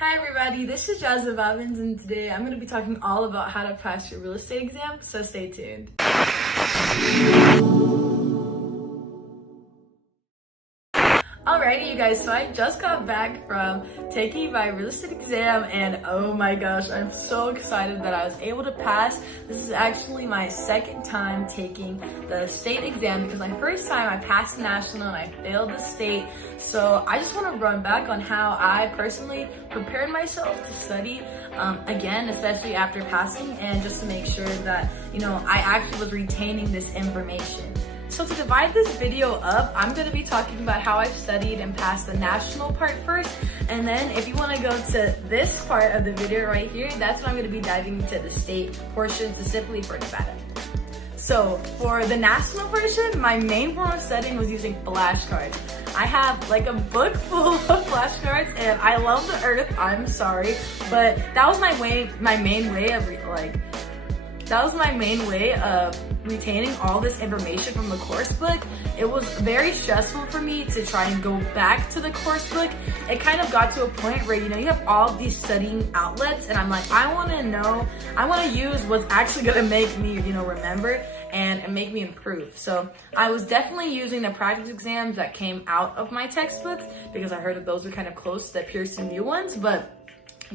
Hi everybody, this is Jasmine Bobbins and today I'm going to be talking all about how to pass your real estate exam, so stay tuned. Alrighty you guys, so I just got back from taking my real estate exam and oh my gosh, I'm so excited that I was able to pass. This is actually my second time taking the state exam because my first time I passed the national and I failed the state. So I just want to run back on how I personally prepared myself to study again, especially after passing, and just to make sure that, I actually was retaining this information. So to divide this video up, I'm going to be talking about how I've studied and passed the national part first. And then if you want to go to this part of the video right here, that's when I'm going to be diving into the state portion specifically for Nevada. So for the national portion, my main form of studying was using flashcards. I have like a book full of flashcards and I love the earth, I'm sorry. But that was my main way of retaining all this information from the course book. It was very stressful for me to try and go back to the course book. It kind of got to a point where, you have all these studying outlets and I'm like, I want to use what's actually going to make me, remember and make me improve. So I was definitely using the practice exams that came out of my textbooks because I heard that those were kind of close to the Pearson view ones. But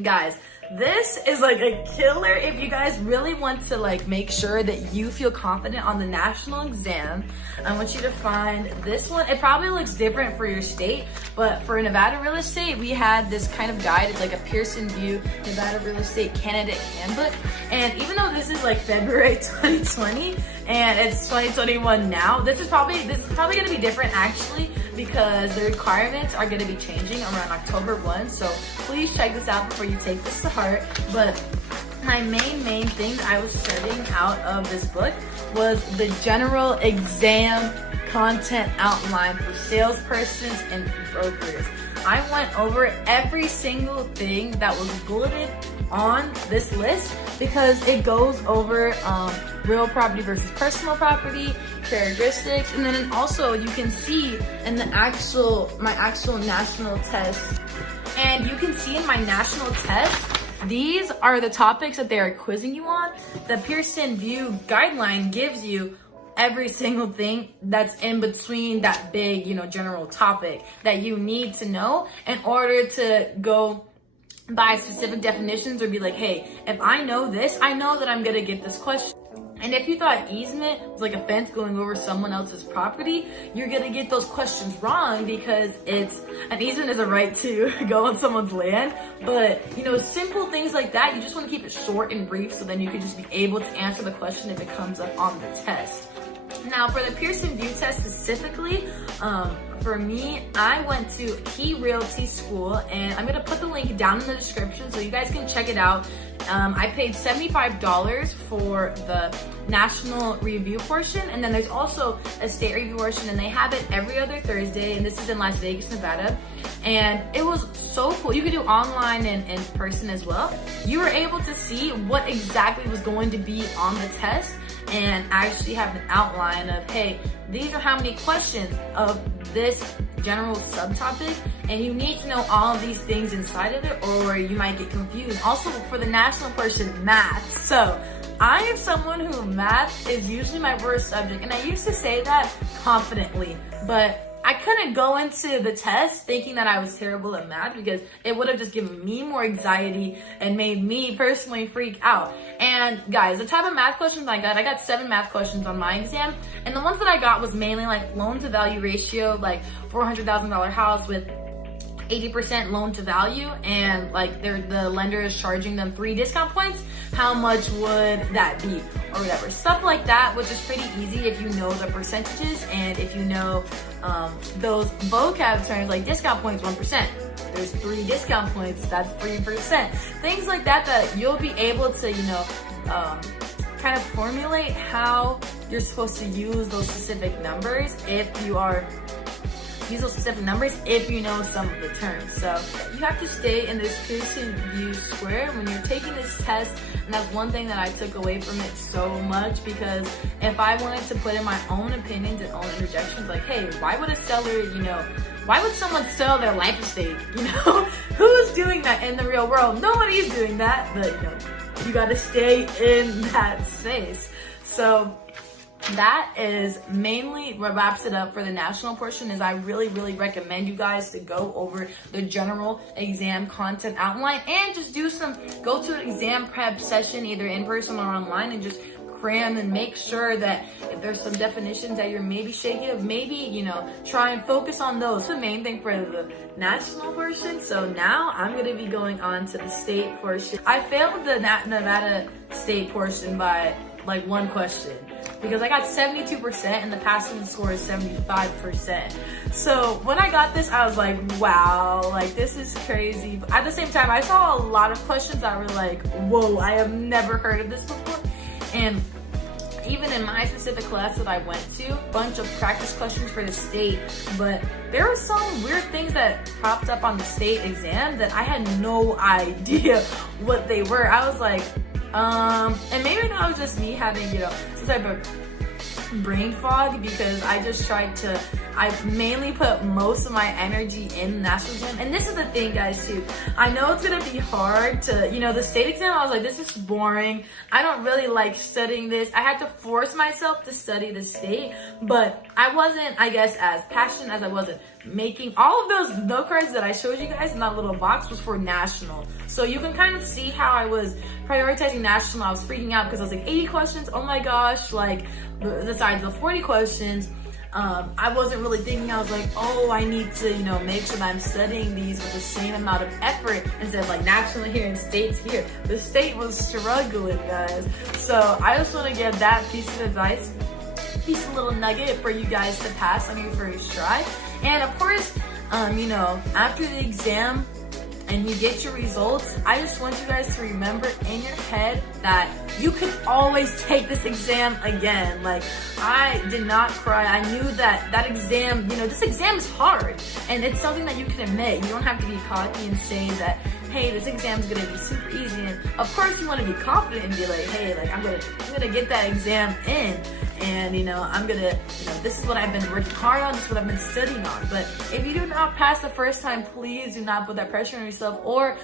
guys, this is like a killer if you guys really want to make sure that you feel confident on the national exam. I want you to find this one. It probably looks different for your state, but for Nevada real estate, we had this kind of guide. It's like a Pearson View Nevada Real Estate Candidate Handbook. And even though this is February 2020 and it's 2021 now, this is probably gonna be different actually, because the requirements are going to be changing around October 1. So please check this out before you take this to heart. But my main thing I was studying out of this book was the general exam content outline for salespersons and brokers. I went over every single thing that was bulleted on this list because it goes over real property versus personal property, characteristics, and then also you can see in my actual national test, and you can see in my national test, these are the topics that they are quizzing you on. The Pearson View guideline gives you every single thing that's in between that big, general topic that you need to know in order to go by specific definitions or be like, hey, if I know this, I know that I'm gonna get this question. And if you thought easement was like a fence going over someone else's property, you're gonna get those questions wrong because an easement is a right to go on someone's land. But, simple things like that, you just wanna keep it short and brief so then you can just be able to answer the question if it comes up on the test. Now, for the Pearson View test specifically, for me, I went to Key Realty School, and I'm going to put the link down in the description so you guys can check it out. I paid $75 for the national review portion, and then there's also a state review portion, and they have it every other Thursday, and this is in Las Vegas, Nevada. And it was so cool. You could do online and in person as well. You were able to see what exactly was going to be on the test and actually have an outline of, hey, these are how many questions of this general subtopic, and you need to know all of these things inside of it or you might get confused. Also for the national portion, math. So I am someone who math is usually my worst subject, and I used to say that confidently, but I couldn't go into the test thinking that I was terrible at math because it would have just given me more anxiety and made me personally freak out. And guys, the type of math questions I got 7 math questions on my exam, and the ones that I got was mainly loan to value ratio, $400,000 house with 80% loan to value, and the lender is charging them 3 discount points. How much would that be, or whatever stuff like that, which is pretty easy if you know the percentages and if you know those vocab terms like discount points 1%. There's 3 discount points, that's 3%. Things like that you'll be able to kind of formulate how you're supposed to use those specific numbers if you are use those specific numbers if you know some of the terms. So you have to stay in this Pearson view square when you're taking this test. And that's one thing that I took away from it so much, because if I wanted to put in my own opinions and own interjections, like, hey, why would a seller, why would someone sell their life estate? Who's doing that in the real world? Nobody's doing that, but you gotta stay in that space. So that is mainly what wraps it up for the national portion. Is I really recommend you guys to go over the general exam content outline and just go to an exam prep session, either in person or online, and just cram and make sure that if there's some definitions that you're maybe shaky of, maybe, try and focus on those. The main thing for the national portion. So now I'm going to be going on to the state portion. I failed the Nevada state portion by like one question, because I got 72% and the passing score is 75%. So when I got this, I was like, wow, like this is crazy. But at the same time, I saw a lot of questions that were like, whoa, I have never heard of this before. And even in my specific class that I went to, a bunch of practice questions for the state, but there were some weird things that popped up on the state exam that I had no idea what they were. I was like, and maybe that was just me having, some type of brain fog, because I mainly put most of my energy in the national exam. And this is the thing, guys, too. I know it's gonna be hard to, the state exam, I was like, this is boring. I don't really like studying this. I had to force myself to study the state, but I wasn't, I guess, as passionate as I wasn't making. All of those note cards that I showed you guys in that little box was for national. So you can kind of see how I was prioritizing national. I was freaking out because I was like, 80 questions, oh my gosh, like, besides the 40 questions, I wasn't really thinking. I was like, oh, I need to, make sure that I'm studying these with the same amount of effort instead of like national here and states here. The state was struggling, guys. So I just want to give that piece of advice, piece of little nugget for you guys to pass on your first try. And of course, after the exam and you get your results, I just want you guys to remember in your head that you can always take this exam again. Like, I did not cry. I knew that exam, this exam is hard, and it's something that you can admit. You don't have to be cocky and say that, hey, this exam is gonna be super easy. And of course you want to be confident and be like, hey, like I'm gonna get that exam in. And I'm gonna, this is what I've been working hard on, this is what I've been studying on. But if you do not pass the first time, please do not put that pressure on yourself, or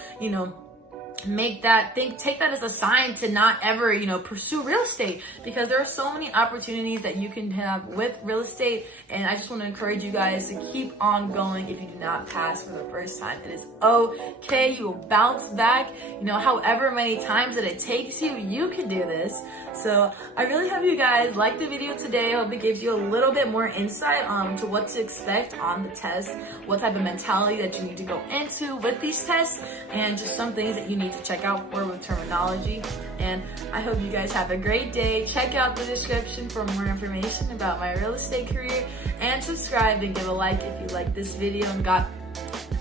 take that as a sign to not ever, pursue real estate, because there are so many opportunities that you can have with real estate. And I just want to encourage you guys to keep on going. If you do not pass for the first time, it is okay. You will bounce back, however many times that it takes you, you can do this. So I really hope you guys liked the video today. I hope it gives you a little bit more insight to what to expect on the test, what type of mentality that you need to go into with these tests, and just some things that you need to check out for with terminology. And I hope you guys have a great day. Check out the description for more information about my real estate career, and subscribe and give a like if you like this video and got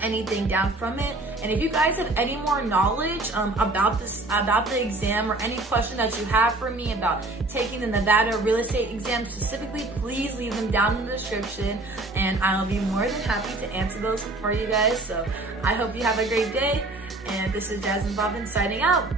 anything down from it. And if you guys have any more knowledge about the exam, or any question that you have for me about taking the Nevada real estate exam specifically, please leave them down in the description, and I'll be more than happy to answer those for you guys. So I hope you have a great day, and this is Jasmine Bobbins signing out.